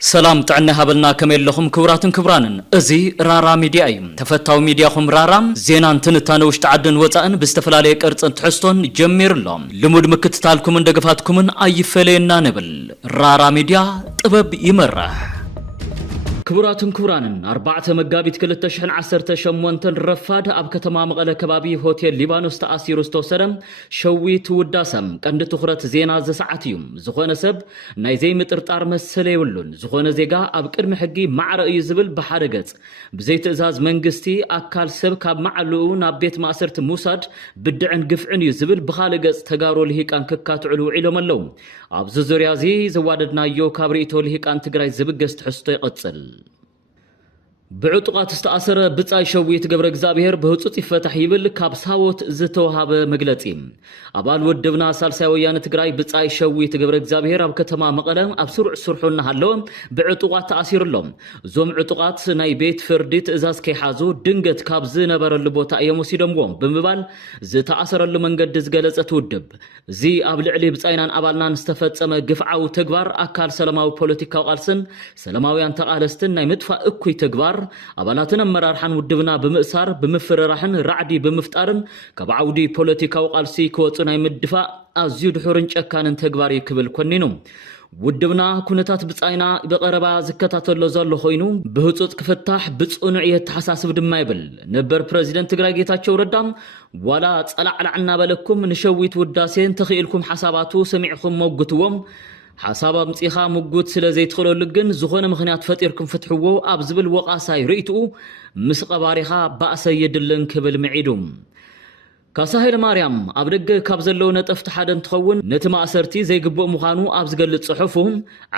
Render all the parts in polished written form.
سلام تعنا هبلنا كمل لهم كبراتن كبرانن ازي رارا ميديا ايم تفتاو ميدياهم رارام زينان تنتانوش تعدن وطأن باستفلالي قرصن تحستون جمير لهم لمود مكتتالكم اندقفاتكم اي فلينا نبل رارا ميديا طبب يمرح كبراتن كبرانن 4 مغابيت 2018 رفاد اب كتما مقله كبابي هوتيل ليبانوس تاسير استوسرم شويت وداسم قند تخرت زينا زسعتيوم زخونه سب ناي زي مطرطار مسله يولون زخونه زيغا اب قدم حقي مع رأي زبل بحرغص بزي تزاز منغستي اكال سب كاب معلو ناب بيت ماسرت موساد بدعن قفعن يزبل بخالغص تغارو لهيقان ككاتعلو علملو اب زوريا زي زواددنا يو كابريتو لهيقان تግራይ ዝብገስ ትሕስቶ ይقጽል بعطقات استأثر بتصاي شويت قبر እግዚአብሔር በህጹጽ ይፈታህ ይብል ካብሳዎት ዝተወሃበ መግለጺም አባል ወደብና ሳልሳይ ወያነ ትግራይ በتصاይ ሸዊት قبر እግዚአብሔር ኣብ ከተማ መቀለ ኣብ ስሩዕ ስርሑና ሃለው بعطقات ተኣሲርሎም ዞም ዕጡቃት ናይ ቤት ፍርዲ ትእዛዝ ከይሓዙ ድንገት ካብ ዝነበረሉ ቦታ የሞሲደምዎም ብምባል ዝተኣሰረሉ መንገዲ ዝገለጸት ውድብ እዚ ኣብ ልዕሊ በتصاይናን አባልናን ዝተፈጸመ ግፍዓዊ ተግባር አካል ሰላማዊ ፖለቲካዊ ቃልስን ሰላማውያን ተቃለስትን ናይ ምጥፋእ እኩይ ተግባር አባላትን አመራርሐን ውድብና በመእሳር በመፈረራህን ራዕዲ በመፍጣርን ከበዓውዲ ፖለቲካው ቃልሲ ከወጽናይ ምድፋ አዝዩ ድሑርን ጨካንን ተግባር ይክብል ኮኒኑ ውድብና ኩነታት በጻይና በቀረባ ዝከታተሎ ዘሎ ኮይኑ በህጹጽ ክፈታህ ብጽኑዕ የተሐሳስብ ድማ ይብል ነበር ፕሬዝዳንት ትግራይ ጌታቸው ረዳም ዋላ ጸላዕላዕና በለኩም ንሸዊት ውዳሴን ተኺልኩም ሐሳባቱ ሰሚዕኩም ሞግትዎም حساب امصيخا مغوت سلازي تخلول ግን ዝኾነ ምኽንያት ፈጢርኩም ፍትሕዎ ኣብ ዝብል ወቃሳይ ርእይቱ ምስ ቀባሪኻ ባእሰ የድልን ክብል መዒዱም ካሳሄል ማርያም ኣብ ደገ ካብ ዘለው ነጠፍቲ ሓደ እንትኸውን ነቲ ማእሰርቲ ዘይግብኦ ምዃኑ ኣብ ዝገልጽ ጽሑፉም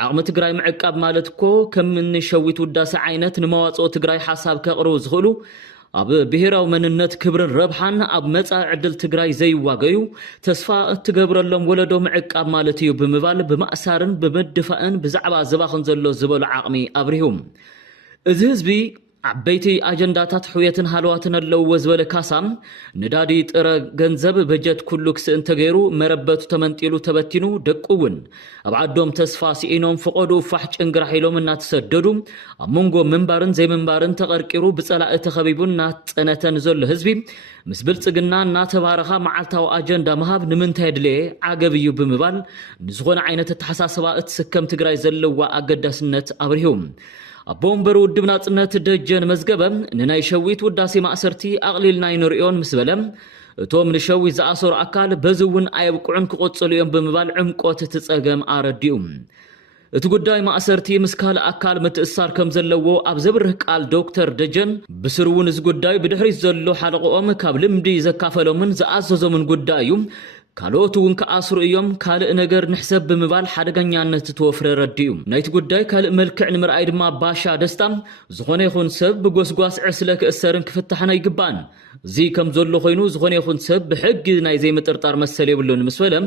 ዓቕሚ ትግራይ ምዕቃብ ማለት እኮ ከም ንሸዊት ውዳሴ ዓይነት ንመዋጽኦ ትግራይ ሓሳብ ከቕርቡ ዝኽእሉ ኣብ ብሔራዊ መንነት ክብርን ረብሓን ኣብ መጻኢ ዕድል ትግራይ ዘይዋገዩ ተስፋ እትገብረሎም ወለዶም ዕቃብ ማለት እዩ ብምባል ብማእሳርን በመድፋእን ብዛዕባ ዝባኽን ዘሎ ዝበሉ ዓቕሚ ኣብሪሁም እዚ ህዝቢ ዓበይቲ አጀንዳታት ሕውየትን ሃልዋትን አለው ወዝበለ ካሳም ንዳዲ ጥረ ገንዘብ በጀት ኩሉ ክስእን ተገይሩ መረበቱ ተመንጢሉ ተበቲኑ ደቁውን ኣብ ዓዶም ተስፋ ሲኢኖም ፈቆዱ ፋሕ ጭንግራ ሂሎም እናተሰደዱ ኣብ መንጎ መንባርን ዘይመንባርን ተቀርቂሩ ብጸላእ ተኸቢቡን ናጸነተን ዘሎ ህዝቢ ምስ ብልጽግና እናተባረኻ መዓልታዊ አጀንዳ መሃብ ንምንታይ ድለ ዓገብዩ ብምባል ንዝኾነ ዓይነት ተሐሳስባ እትስከም ትግራይ ዘለዋ አገዳስነት ኣብሪሁም አቦምበር ውድብና ጽነት ደጀን መዝገበም ንናይ ሸዊት ውዳሴ ማእሰርቲ አቅሊልና ይንሪዮን ምስበለም እቶም ንሸዊት ዘአሰሩ አካል በዝውን አይብቁዕን ክቆጽሉ እዮም ብምባል ዕምቆት ትጸገም አረዲኡም እቲ ጉዳይ ማእሰርቲ ምስካል አካል ምትእሳር ከም ዘለዎ ኣብ ዝብርህ ቃል ዶክተር ደጀን ብስርውን እዚ ጉዳይ ብድሕሪት ዘሎ ሓለቆኦም ካብ ልምዲ ዘካፈሎምን ዘኣዘዞምን ጉዳዩ ካልኦቱን ከአስሩ እዮም ካልእ ነገር ንሕሰብ ብምባል ሓደገኛነት ተወፍረ ረዲዩ ናይቲ ጉዳይ ካልእ መልክዕ ንምርኣይ ድማ ባሻ ደስታም ዝኾነ ይኹን ሰብ ብጎስጓስ ዕስለ ክእሰርን ክፍታሕና ይግባን እዚ ከም ዘሎ ኮይኑ ዝኾነ ይኹን ሰብ ብሕጊ ናይ ዘይምጥርጣር መሰለ ይብሉን ምስበለም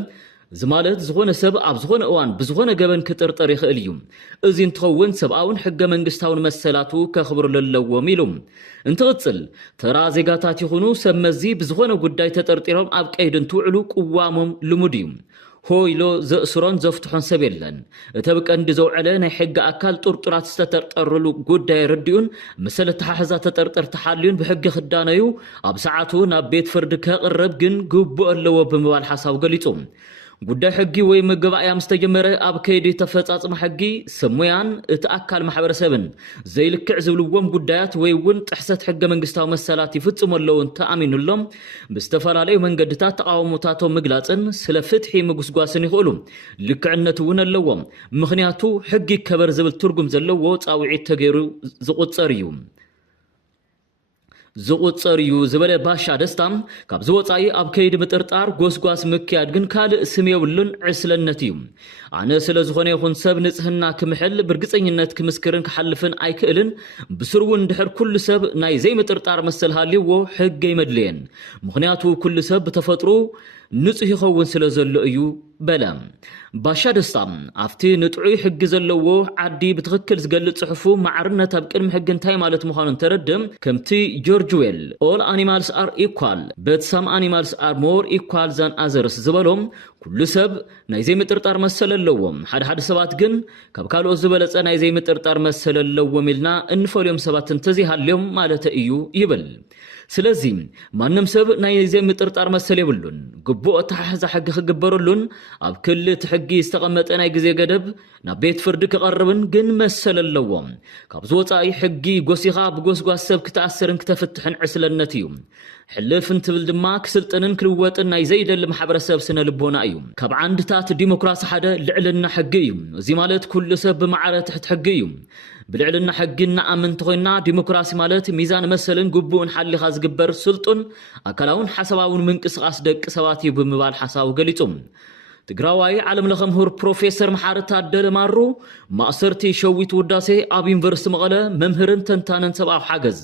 ዝማለት ዝኾነ ሰብ ኣብ ዝኾነ እዋን ብዝኾነ ገበን ክጥርጠር ይኽእል እዩ እዚ እንትኸውን ሰብኣውን ሕገ መንግስታውን መሰላቱ ከኽብሩ ለለዎም ኢሉም እንትቕጽል ተራ ዜጋታት ይኹኑ ሰብ መዚ ብዝኾነ ጉዳይ ተጠርጢሮም ኣብ ቀይድን ትውዕሉ ቁዋሞም ልሙድ እዩ ሆይሎ ዘእስሮን ዘፍትሖን ሰብ የለን እቲ ብቀንዲ ዘውዕለ ናይ ሕጊ ኣካል ጡርጡራት ዝተጠርጠርሉ ጉዳይ ረዲኡን መሰለ ተሓሕዛ ተጠርጠር ተሓልዩን ብሕጊ ክዳነዩ ኣብ ሰዓቱ ናብ ቤት ፍርዲ ከቕረብ ግን ግቡእ ኣለዎ ብምባል ሓሳብ ገሊጹ ጉዳይ ሕጊ ወይ መገባእያ ምስተጀመረ ኣብ ከይዲ ተፈጻጽም ሕጊ ሰሙያን እቲ ኣካል ማሕበረሰብን ዘይልክዕ ዝብልዎም ጉዳያት ወይ እውን ጥሕሰት ሕገ መንግስታዊ መሰላት ይፍጽመለውን ተኣሚኑሎም ብዝተፈላለዩ መንገድታት ተቃውሞታቶም ምግላጽን ስለ ፍትሒ ምጉስጓስን ይኽእሉ ልክዕነት እውን ኣለዎም ምኽንያቱ ሕጊ ከበር ዝብል ትርጉም ዘለዎ ጻውዒት ተገይሩ ዝቁጽር እዩ ዝበለ ባሻ ደስታም ካብ ዝወጻኢ ኣብ ከይዲ ምጥርጣር ጎስጓስ ምክያድ ግን ካልእ ስም የብሉን ዕስለነት እዩ ኣነ ስለ ዝኾነ ይኹን ሰብ ንጽህና ክምሕል ብርግጸኝነት ክምስክርን ክሓልፍን ኣይክእልን ብስርውን ድሕር ኩሉ ሰብ ናይ ዘይምጥርጣር መሰል ሃልይዎ ሕጊ ይመድልየን ምኽንያቱ ኩሉ ሰብ ብተፈጥሮ ንጹህ ይኸውን ስለ ዘሎ እዩ በለ ባሻ ደስታ ኣብቲ ንጥዑይ ሕጊ ዘለዎ ዓዲ ብትኽክል ዝገልጽ ጽሑፉ ማዕርነት ኣብ ቅድሚ ሕጊ እንታይ ማለት ምዃኑን ተረድም ከምቲ ጆርጅ ዌል all animals are equal but some animals are more equal than others ዝበሎም ኩሉ ሰብ ናይ ዘይምጥርጣር መሰል ኣለዎም ሓደ ሰባት ግን ካብ ካልኦት ዝበለጸ ናይ ዘይምጥርጣር መሰል ኣለዎም ኢልና እንፈልዮም ሰባት እንተዚሃልዮም ማለት እዩ ይብል ስለዚ ማንም ሰብ ናይ ዘይምጥርጣር መሰል ይብሉን ግቡእ ተሓሓዛ ሕጊ ክግበረሉን ኣብ ክልል ሕጊ ዝተቐመጠ ናይ ግዜ ገደብ ናብ ቤት ፍርዲ ክቐርብን ግን መሰል ኣለዎም ካብ ዝወጻኢ ሕጊ ጎሲኻ ብጎስጓስ ሰብ ክትኣስርን ክትፍትሕን ዕስለነት እዩ ሕልፍ እንትብል ድማ ክስልጥንን ክልወጥን ናይ ዘይደሊ ማሕበረሰብ ስነ ልቦና እዩ ካብ ዓንድታት ዲሞክራሲ ሓደ ልዕልና ሕጊ እዩ እዚ ማለት ኩሉ ሰብ ብማዕረ ትሕት ሕጊ እዩ ብልዕልና ሕጊና ኣመንቲ ኮይና ዲሞክራሲ ማለት ሚዛን መሰልን ግቡእን ሓሊኻ ዝግበር ስልጡን ኣካላውን ሓሳባውን ምንቅስቓስ ደቂ ሰባት እዩ ብምባል ሓሳቡ ገሊጹ ትግራዋይ ዓለም ለኸ ምሁር ፕሮፌሰር መሓሪ ታደለ ማሩ ማእሰርቲ ሸዊት ውዳሴ ኣብ ዩኒቨርሲቲ መቐለ መምህርን ተንታንን ሰብኣዊ ሓገዝ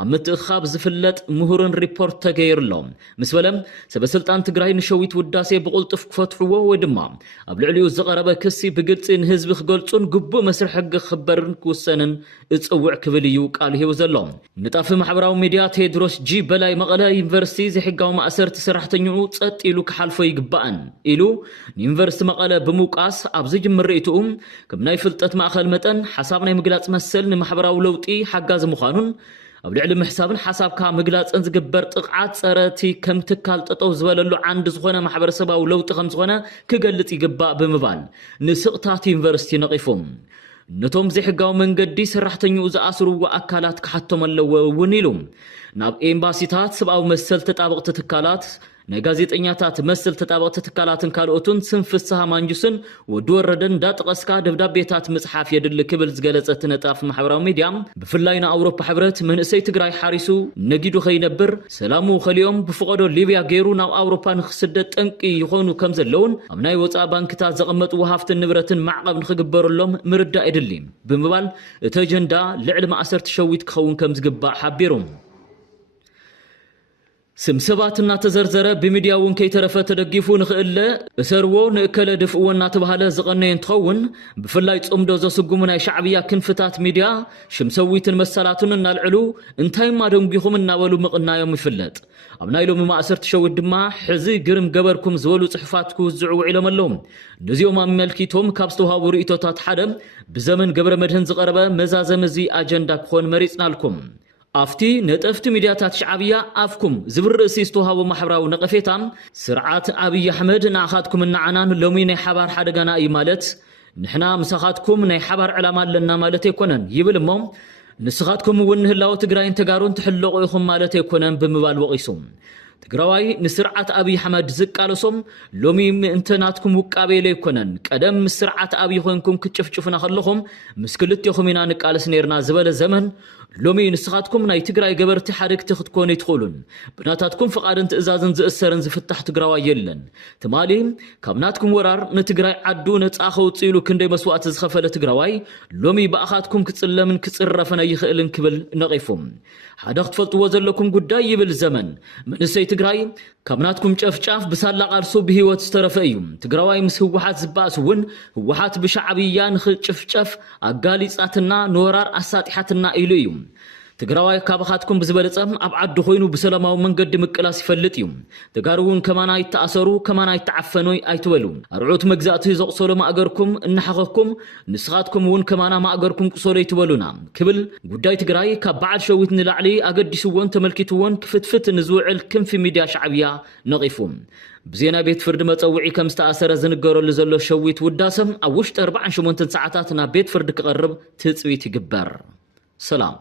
ኣብ ምትእኻብ ዝፍለጥ ምሁርን ሪፖርት ተገይርሎም ምስ በለም ሰበስልጣን ትግራይ ንሸዊት ውዳሴ ብቁልጡፍ ክፈትሕዎ ወይ ድማ ኣብ ልዕሊኡ ዝቐረበ ክሲ ብግልፂ ንህዝቢ ክገልጹን ግቡእ መስርሕ ሕጊ ክኽበርን ክውሰንን እፅውዕ ክብል እዩ ቃል ሂቡ ዘሎ ንጣፍ ማሕበራዊ ሚድያ ቴድሮስ ጂ በላይ መቐለ ዩኒቨርሲቲ ዘይሕጋዊ ማእሰርቲ ሰራሕተኛኡ ጸጥ ኢሉ ክሓልፎ ይግባእን ኢሉ ዩኒቨርሲቲ መቐለ ብምውቃስ ኣብዚ ጅምር ርእይትኡ ከም ናይ ፍልጠት ማእኸል መጠን ሓሳብ ናይ ምግላጽ መሰል ንማሕበራዊ ለውጢ ሓጋዝ ምዃኑን ኣብ ልዕሊ ምሕሳብን ሓሳብካ ምግላጽን ዝግበር ጥቕዓት ጸረቲ ከም ትካል ጠጠው ዝበለሉ ዓንዲ ዝኾነ ማሕበረሰባዊ ለውጢ ከም ዝኾነ ክገልጽ ይግባእ ብምባል ንስቕታት ዩኒቨርሲቲ ነቒፎም ነቶም ዘይሕጋዊ መንገዲ ሰራሕተኛኡ ዝኣስርዎ ኣካላት ክሓቶም ኣለዎ እውን ኢሉ ናብ ኤምባሲታት ሰብኣዊ መሰል ተጣበቕቲ ትካላት ናይ ጋዜጠኛታት መሰል ተጣበቕቲ ትካላትን ካልኦቱን ስንፍስሃ ማንጁስን ወዲ ወረደን ዳጠቐስካ ደብዳቤታት መጽሓፍ የድሊ ክብል ዝገለጸት ነጣፍ ማሕበራዊ ሚድያ ብፍላይ ንኣውሮፓ ሕብረት መንእሰይ ትግራይ ሓሪሱ ነጊዱ ኸይነብር ሰላሙ ኸሊኦም ብፍቐዶ ሊብያ ገይሩ ናብ ኣውሮፓ ንኽስደድ ጠንቂ ይኾኑ ከም ዘለውን ኣብ ናይ ወፃኢ ባንክታት ዘቐመጡ ሃብትን ንብረትን ማዕቐብ ንኽግበረሎም ምርዳእ የድሊ ብምባል እቲ ኣጀንዳ ልዕሊ ማእሰርቲ ሸዊት ክኸውን ከም ዝግባእ ሓቢሮም ስምሰባት እናተዘርዘረ በሚድያ እውን ከይተረፈ ተደጊፉ ንኽእለ እሰርዎ ንእከለ ድፍእዎ እናተባሃለ ዝቐነየ እንትኸውን ብፍላይ ጽምዶ ዘስጉሙ ናይ ሻዕብያ ክንፍታት ሚድያ ሽምሰዊትን መሰላቱን እናልዕሉ እንታይ ማደንጊኹም እናበሉ ምቕናዮም ይፍለጥ ኣብ ናይ ሎሚ ማእሰርቲ ሸዊት ድማ ሕዚ ግርም ገበርኩም ዝበሉ ጽሑፋት ክውዝዑ ውዒሎም ኣለዎም ነዚኦም ኣመልኪቶም ካብ ዝተውሃቡ ርእይቶታት ሓደ ብዘመን ገብረ መድህን ዝቐረበ መዛዘም እዚ ኣጀንዳ ክኾን መሪጽናልኩም ኣፍቲ ነጠፍቲ ሚድያታት ሻዕብያ ኣፍኩም ዝብል ርእሲ ዝተውሃቦ ማሕበራዊ ነቐፌታ ስርዓት ኣብይ ኣሕመድ ንኣኻትኩም እናዓናን ሎሚ ናይ ሓባር ሓደጋና እዩ ማለት ንሕና ምሳኻትኩም ናይ ሓባር ዕላማ ኣለና ማለት ኣይኮነን ይብል እሞ ንስኻትኩም እውን ህላው ትግራይን ተጋሩን ትሕልቑ ኢኹም ማለት ኣይኮነን ብምባል ወቒሱ ትግራዋይ ንስርዓት ኣብይ ኣሕመድ ዝቃለሶም ሎሚ ምእንተናትኩም ውቃቤ ለይኮነን ቀደም ስርዓት ኣብይ ኮይንኩም ክትጭፍጭፉና ከለኹም ምስ ክልቲኹም ኢና ንቃለስ ነርና ዝበለ ዘመን ሎሚ ንስኻትኩም ናይ ትግራይ ገበርቲ ሓደግቲ ክትኮኑ ይትኽእሉን ብናታትኩም ፍቓድን ትእዛዝን ዝእሰርን ዝፍታሕ ትግራዋይ የለን ትማሊ ካብ ናትኩም ወራር ንትግራይ ዓዱ ነፃ ኸውፅእ ኢሉ ክንደይ መስዋዕቲ ዝኸፈለ ትግራዋይ ሎሚ ብኣኻትኩም ክጽለምን ክጽረፈን ኣይኽእልን ክብል ነቒፎም ሓደ ክትፈልጥዎ ዘለኩም ጉዳይ ይብል ዘመን መንእሰይ ትግራይ ካብ ናትኩም ጨፍጫፍ ብሳላ ቃልሱ ብህይወት ዝተረፈ እዩ ትግራዋይ ምስ ህወሓት ዝባእስ እውን ህወሓት ብሻዕብያ ንኽጭፍጨፍ ኣጋሊጻትና ንወራር ኣሳጢሓትና ኢሉ እዩ ትግራዋይ ካብኻትኩም ብዝበለጸም ኣብ ዓዲ ኮይኑ ብሰላማዊ መንገዲ ምቅላስ ይፈልጥ እዩ ተጋሩውን ከማና ይተኣሰሩ ከማና ይተዓፈኑ ኣይትበሉ ኣርዑት መግዛእቲ ዘቕሰሎ ማእገርኩም እናሓኸኩም ንስኻትኩም እውን ከማና ማእገርኩም ቅሰሎ ይትበሉና ክብል ጉዳይ ትግራይ ካብ በዓል ሸዊት ንላዕሊ ኣገዲስዎን ተመልኪትዎን ክፍትፍት ንዝውዕል ክንፊ ሚድያ ሻዕብያ ነቒፉ ብዜና ቤት ፍርዲ መፀውዒ ከም ዝተኣሰረ ዝንገረሉ ዘሎ ሸዊት ውዳሰም ኣብ ውሽጢ 48 ሰዓታት ናብ ቤት ፍርዲ ክቐርብ ትፅቢት ይግበር ሰላም